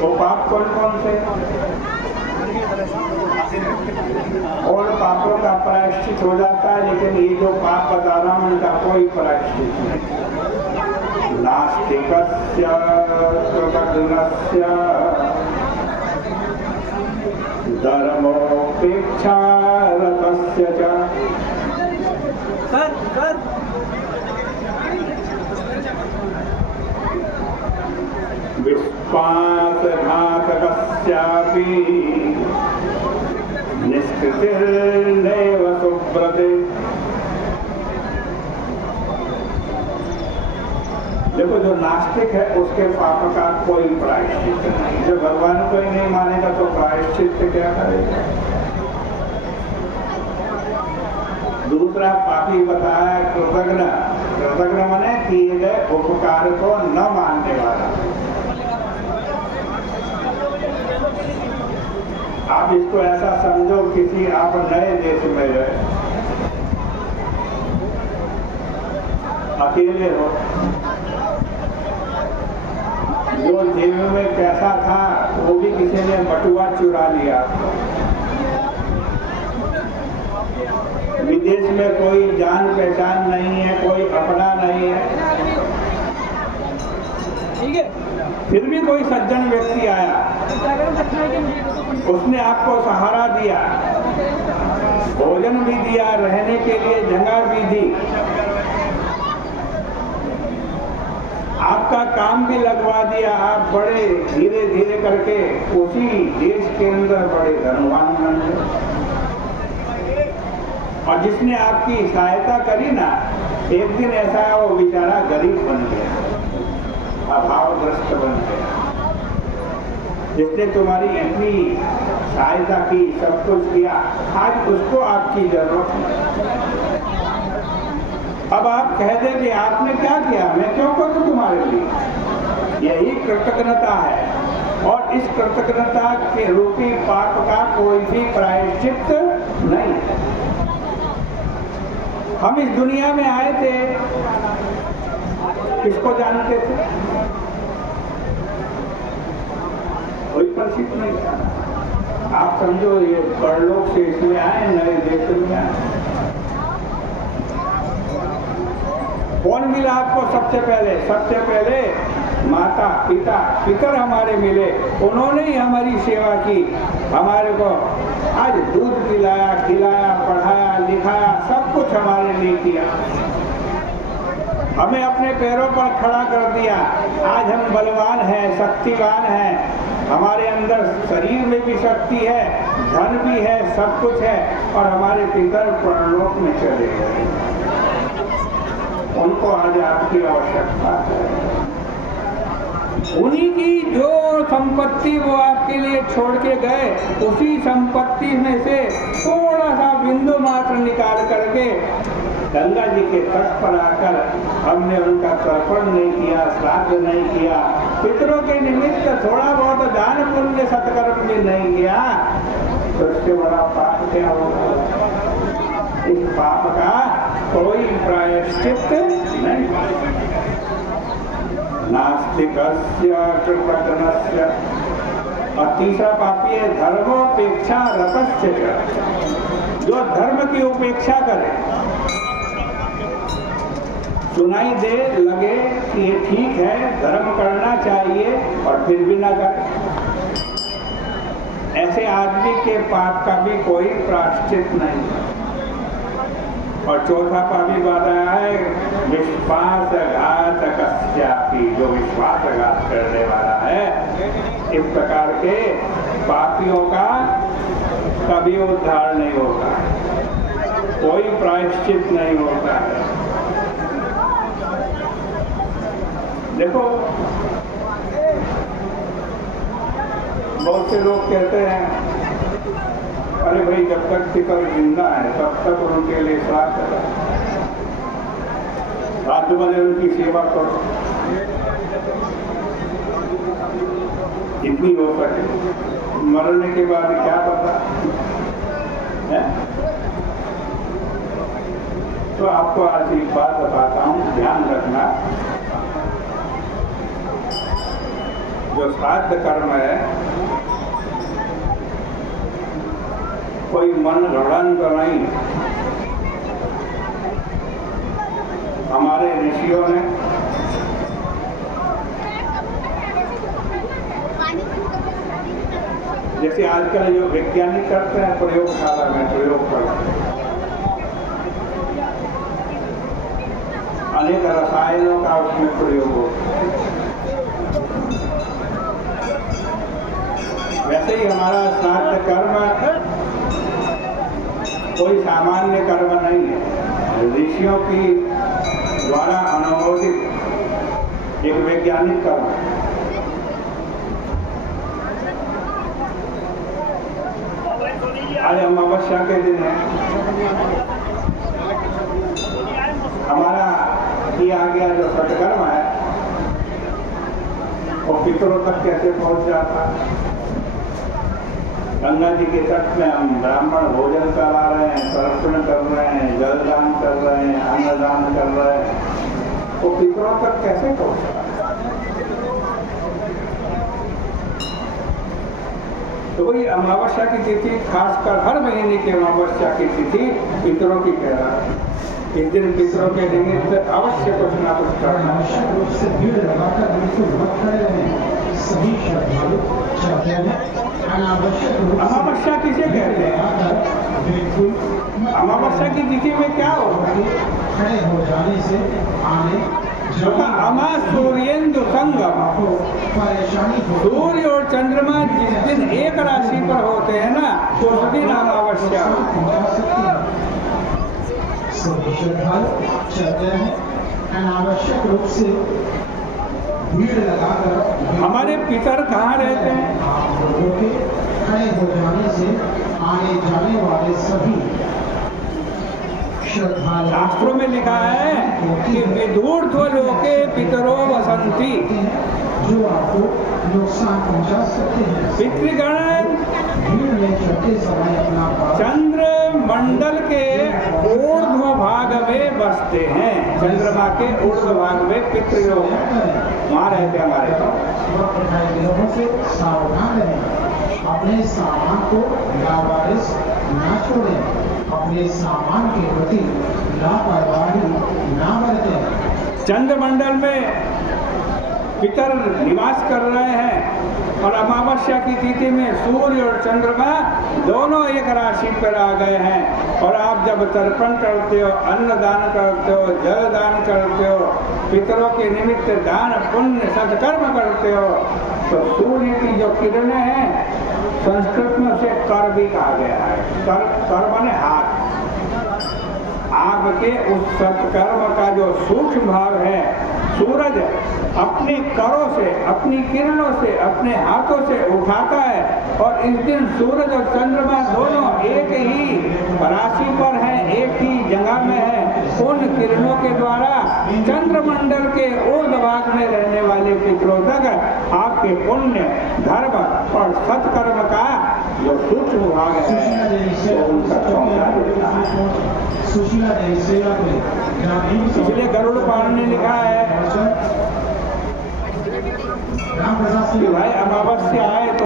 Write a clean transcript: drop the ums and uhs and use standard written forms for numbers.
वो पाप कौन कौन से? और पापों का प्रायश्चित हो जाता है, लेकिन ये जो पाप बता रहा हूं उनका कोई प्रायश्चित नहीं। नास्तिकस्य कृतघ्नस्य धर्मोपेक्षा रतस्य च। विश्वासघातकस्यापि निष्कृतिर्नैव सुब्रते। देखो, जो नास्तिक है उसके पाप का कोई प्रायश्चित नहीं। जो भगवान को ही नहीं मानेगा तो प्रायश्चित क्या करेगा? दूसरा पापी बताया कृतघ्न। कृतघ्न माने किए गए उपकार को न मानने वाला। आप इसको ऐसा समझो, किसी आप नए देश में गए, अकेले हो, जो जेब में पैसा था वो भी किसी ने बटुआ चुरा लिया। विदेश में कोई जान पहचान नहीं है, कोई अपना नहीं है, फिर भी कोई सज्जन व्यक्ति आया, उसने आपको सहारा दिया, भोजन भी दिया, रहने के लिए जगह भी दी, आपका काम भी लगवा दिया। आप बड़े धीरे धीरे करके उसी देश के अंदर बड़े धनवान बन गए। और जिसने आपकी सहायता करी ना, एक दिन ऐसा है वो बेचारा गरीब बन गया, अभावग्रस्त बन गया। जिसने तुम्हारी इतनी सहायता की, सब कुछ किया, आज उसको आपकी जरूरत है। अब आप कह दें कि आपने क्या किया, मैं क्यों करूं तुम्हारे लिए? यही कृतज्ञता है। और इस कृतज्ञता के रूपी पाप का कोई भी प्रायश्चित नहीं है। हम इस दुनिया में आए थे, किसको जानते थे? कोई परिचित नहीं था। आप समझो ये परलोक से इसमें आए, नए देश में आए। कौन मिला आपको सबसे पहले? सबसे पहले माता पिता, पितर हमारे मिले। उन्होंने ही हमारी सेवा की, हमारे को आज दूध पिलाया, खिलाया, पढ़ाया, लिखाया, सब कुछ हमारे लिए किया। हमें अपने पैरों पर खड़ा कर दिया। आज हम बलवान हैं, शक्तिवान हैं, हमारे अंदर शरीर में भी शक्ति है, धन भी है, सब कुछ है। और हमारे पितर परलोक में चले गए, उनको आज आपकी आवश्यकता है। उन्हीं की जो संपत्ति वो आपके लिए छोड़ के गए, उसी संपत्ति में से थोड़ा सा बिंदु मात्र निकाल करके गंगा जी के तट पर आकर हमने उनका तर्पण नहीं किया, श्राद्ध नहीं किया, पितरों के निमित्त थोड़ा बहुत दान पुण्य सत्कर्म भी नहीं किया, तो उससे बड़ा पाप क्या होगा? इस पाप का कोई प्रायश्चित नहीं। नास्तिकस्य कृतघ्नस्य। और तीसरा पापी है धर्मोपेक्षा रतस्य। जो धर्म की उपेक्षा करे, सुनाई दे लगे कि ये ठीक है, धर्म करना चाहिए, और फिर भी ना करे, ऐसे आदमी के पाप का भी कोई प्रायश्चित नहीं। और चौथा पापी बताया है विश्वासघातकस्यापि। जो विश्वासघात करने वाला है, इस प्रकार के पापियों का कभी उद्धार नहीं होता, कोई प्रायश्चित नहीं होता है। देखो, बहुत से लोग कहते हैं अरे भाई, जब तक पितर जिंदा है तब तक उनके लिए श्राद्ध करो, श्राद्ध बने उनकी सेवा करो, इतनी हो सके। मरने के बाद क्या पता है? तो आपको आज एक बात बताता हूँ, ध्यान रखना। जो श्राद्ध कर्म है, कोई मन गढ़न तो नहीं। हमारे ऋषियों ने जैसे आजकल जो वैज्ञानिक करते हैं प्रयोगशाला में प्रयोग करते हैं, अनेक रसायनों का उसमें प्रयोग होता है। वैसे ही हमारा श्राद्ध कर्म कोई सामान्य कर्म नहीं है, ऋषियों की द्वारा अनुमोदित एक वैज्ञानिक कर्म है। आज अमावस्या के दिन है, हमारा किया गया जो सत्कर्म है वो पितरों तक कैसे पहुंच जाता है। गंगा जी के तट में हम ब्राह्मण भोजन करा रहे हैं, तर्पण कर रहे हैं, जलदान कर रहे हैं, अन्नदान कर रहे हैं, वो पितरों तक कैसे पहुंचता है। तो वही अमावस्या की तिथि, खासकर हर महीने की अमावस्या की तिथि पितरों की कह रहा है। इस दिन पितरों के निमित्त अवश्य कुछ ना कुछ करना। सभी श्रद्धालु चाहते हैं अमावस्या किसे कहते हैं? अमावस्या की तिथि में क्या होगा? खड़े हो जाने से आने अमा सूर्येंदु संगम, सूर्य और चंद्रमा जिस दिन एक राशि पर होते हैं ना, उस दिन अमावस्या। सभी श्रद्धालु चाहते हैं अनावश्यक रूप से भीड़ लगाकर। हमारे पितर कहाँ रहते हैं? आप लोगों के खड़े हो जाने से आने जाने वाले सभी श्रद्धालु, शास्त्रों में लिखा है कि विधूर्ध्व लोके पितरो वसंती, जो आपको नुकसान पहुंचा सकते हैं। पितृगण भीड़ में चलते समय अपना चंद्र मंडल के ऊर्ध्व भाग में बसते हैं। चंद्रमा के ऊर्ध्व भाग में पितृलोक है, वहाँ रहते हमारे। ग्रहों से सावधान रहें, अपने सामान को लावारिस न छोड़ें, अपने सामान के प्रति लापरवाही न बरतें। चंद्रमंडल में पितर निवास कर रहे हैं और अमावस्या की तिथि में सूर्य और चंद्रमा दोनों एक राशि पर आ गए हैं। और आप जब तर्पण करते हो, अन्नदान करते हो, जल दान करते हो, पितरों के निमित्त दान पुण्य सत्कर्म करते हो, तो सूर्य की जो किरणें हैं, संस्कृत में उसे कर भी कहा गया है। कर माने हाथ। आपके उस सत्कर्म का जो सूक्ष्म भाव है, सूरज अपने करों से, अपनी किरणों से, अपने हाथों से उठाता है। और इस दिन सूरज और चंद्रमा दोनों एक ही राशि पर हैं, एक ही जगह में है। उन किरणों के द्वारा चंद्रमंडल के ऊर्ध्व भाग में रहने वाले पितरों तक आपके पुण्य, धर्म और सत्कर्म का जो सूक्ष्म भाग है वो उनका पहुंचा देता है। इसलिए गरुड़ पुराण ने लिखा है कि भाई अमावस्या आए तो